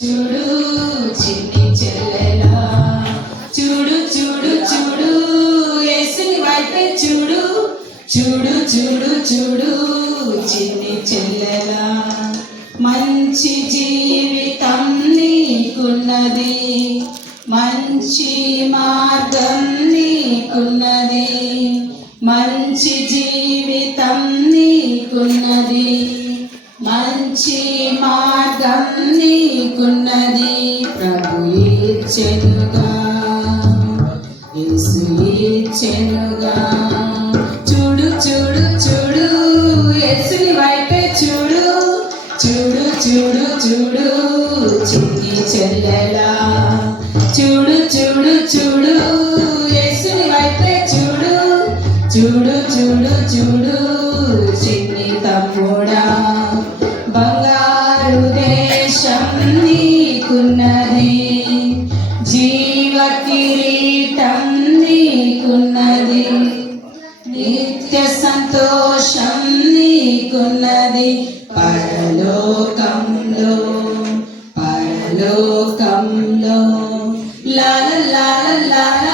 చూడు చిన్ని చెల్లెలా, చూడు చూడు చూడు యేసుని వైపే చూడు, చూడు చూడు చూడు చిన్ని చెల్లెలా. మంచి జీవితం నీకున్నది, మంచి మార్గం నీకున్నది, మంచి జీవితం నీకున్నది, మంచి మార్గం నీకున్నది. ప్రభు ఇచ్చెనుగా, యేసు ఇచ్చెనుగా. చూడు చూడు చూడు యేసుని వైపే చూడు, చూడు చూడు చూడు చిన్ని చెల్లెలా. చూడు చూడు చూడు యేసుని వైపే చూడు, చూడు చూడు చూడు చిన్ని తమ్ముడా. బంగారు దేశం నీకున్నది, జీవ కిరీటం నీకున్నది, నిత్య సంతోషం నీకున్నది. పరలోకంలో పరలోకంలో లాల లాల లాల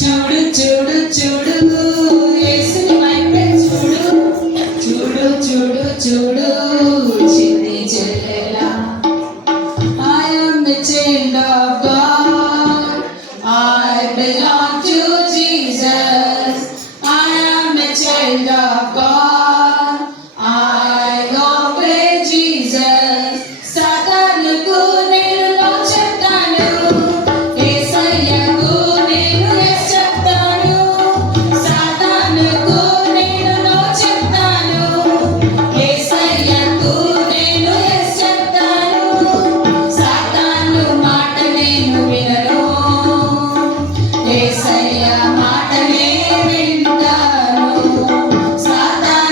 చూడు చూడు చూడు యేసుని వైపే చూడు, చూడు చూడు చూడు చిన్ని చెల్లెలా. I am a child of God, I belong to Jesus. I am a child of God, I obey Jesus. సాతానుకు నేను నో చెప్తాను, యేసయ్యకు నేను yes చెప్తాను. సాతానుకు నేను నో చెప్తాను, యేసయ్యకు నేను yes చెప్తాను. సాతాను మాట నేను వినను, యేసయ్య మాటనే వింటాను. సాతాను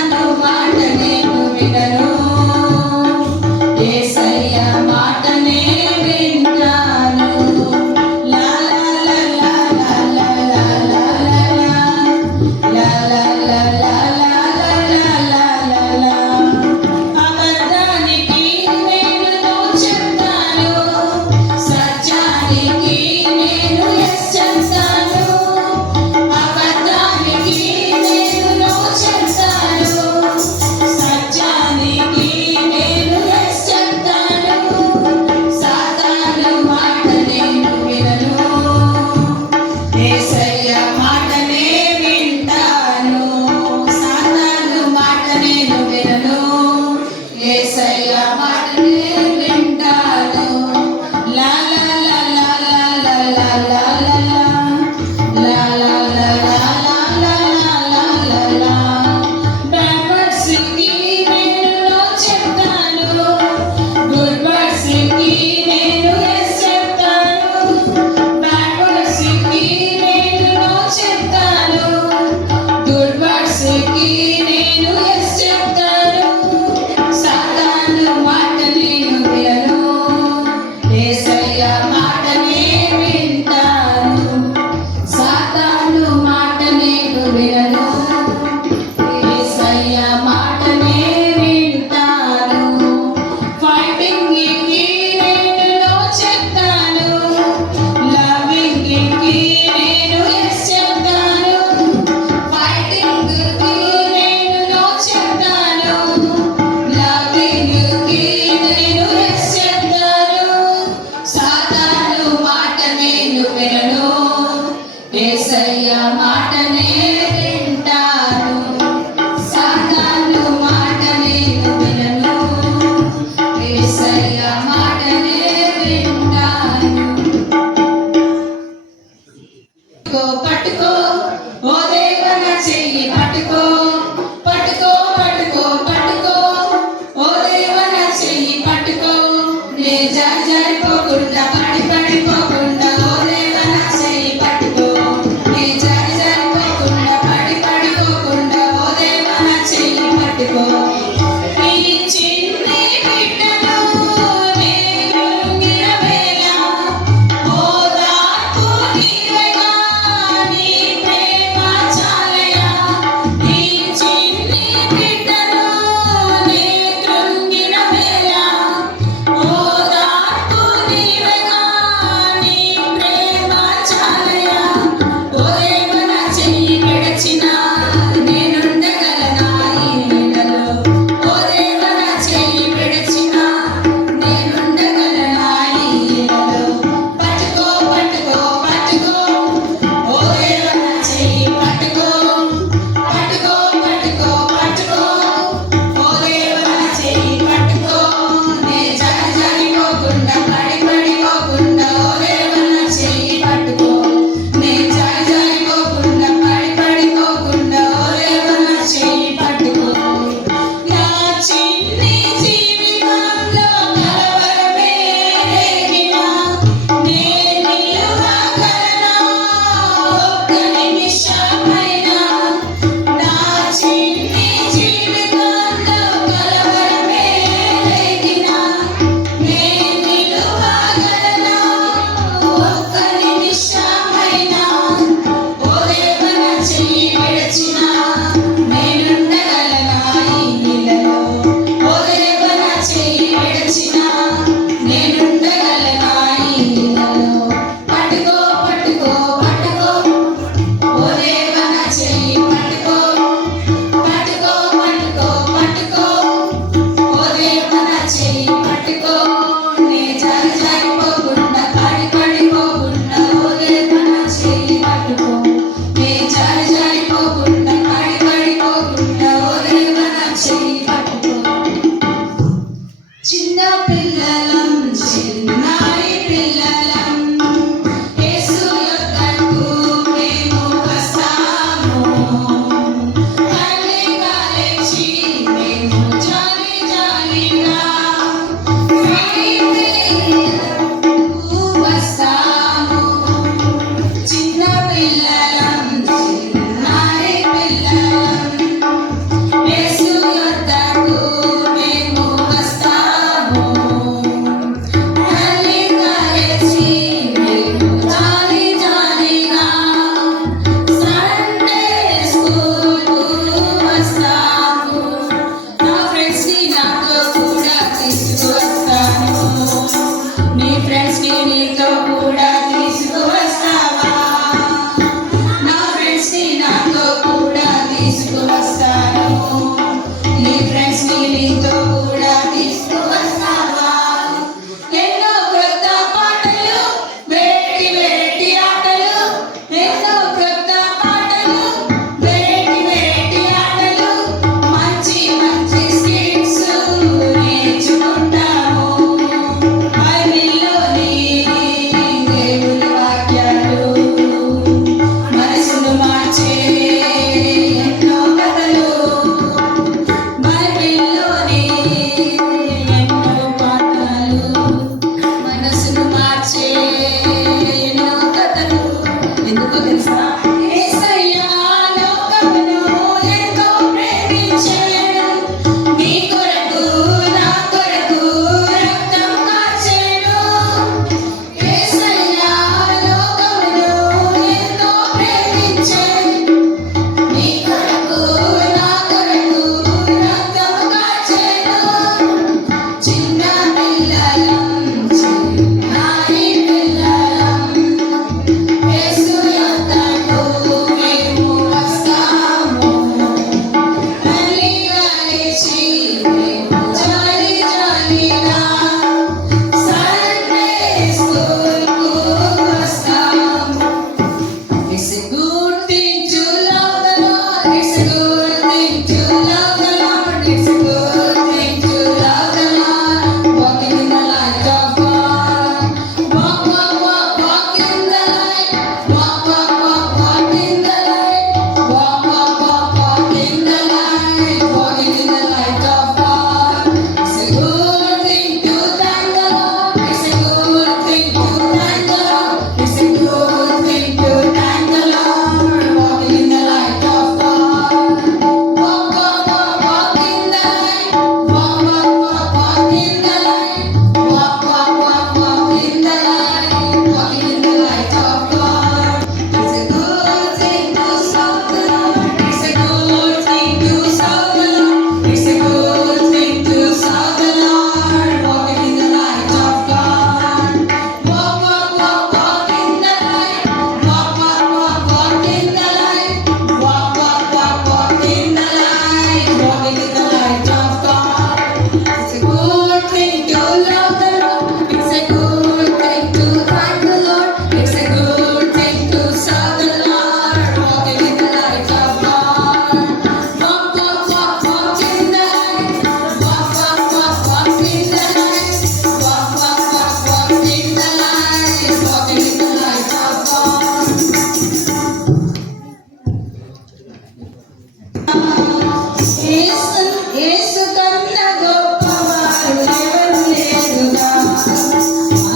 యేసు యేసు కన్నా గొప్పవారు ఎవరు లేరుగా.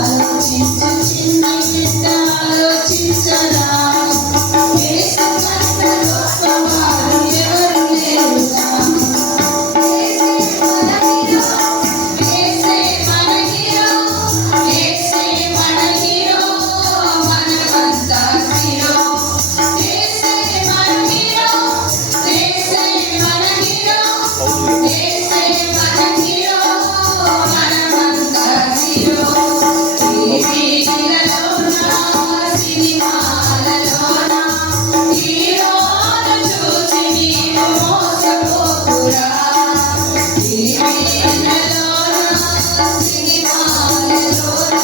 ఆలోచించు చిన్న బిడ్డ ఆలోచించరా. యేసు కన్నా గొప్పవారు ఎవరు లేరుగా. యేసే మన హీరో, యేసే మన హీరో, మనమంతా హీరో. యేసే మన హీరో, యేసే మన హీరో, యేసే మన హీరో, మనమంతా హీరో. టీవీలలోన సినిమాలలోన హీరోను చూసి నీవు మోసపోకురా. టీవీలలోన సినిమాలలోన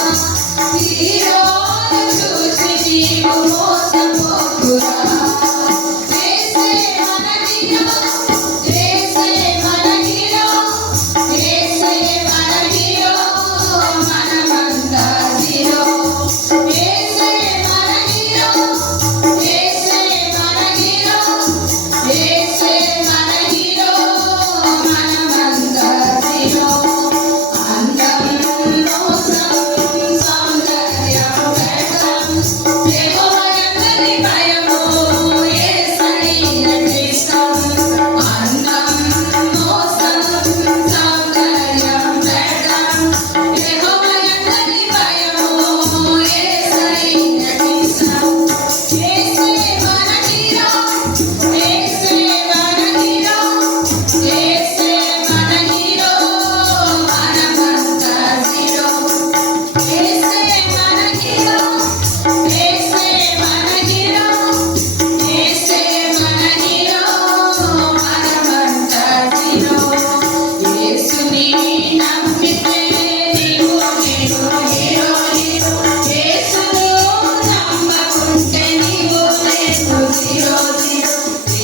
హీరోను చూసి నీవు మోసపోకురా. యేసే మన హీరో, యేసే మన హీరో, యేసే మన హీరో, మనమంతా హీరో. యేసే మన హీరో, యేసే మన హీరో, యేసే మన హీరో, మనమంతా హీరో. అందం మోసం సౌందర్యం వ్యర్థం, యెహోవాయందలి భయము యేసయ్యకి ఇష్టం. అందం మోసం సౌందర్యం వ్యర్థం, యెహోవాయందలి భయము యేసయ్యకి ఇష్టం. యేసే మన హీరో, యేసే మన హీరో, యేసే మన హీరో, మనమంతా హీరో. యేసే మన హీరో, యేసే మన హీరో, యేసే మన హీరో, మనమంతా హీరో. యేసుని నమ్మితే నీవు నేను హీరో నీవు. యేసును నమ్మకుంటే నీవు నేను హీరో నీవు.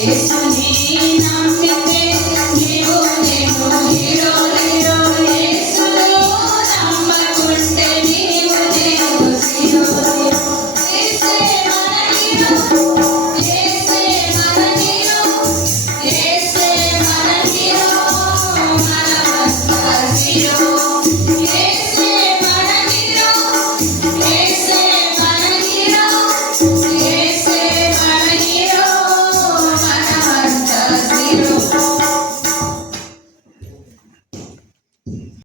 యేసుని నమ్మితే నీవు నేను హీరో హీరో. యేసును నమ్మకుంటే నీవు నేను హీరో హీరో. యేసే మన హీరో, యేసే మన హీరో, యేసే మన హీరో, మనమంతా హీరో. యేసే మన హీరో, యేసే మన హీరో,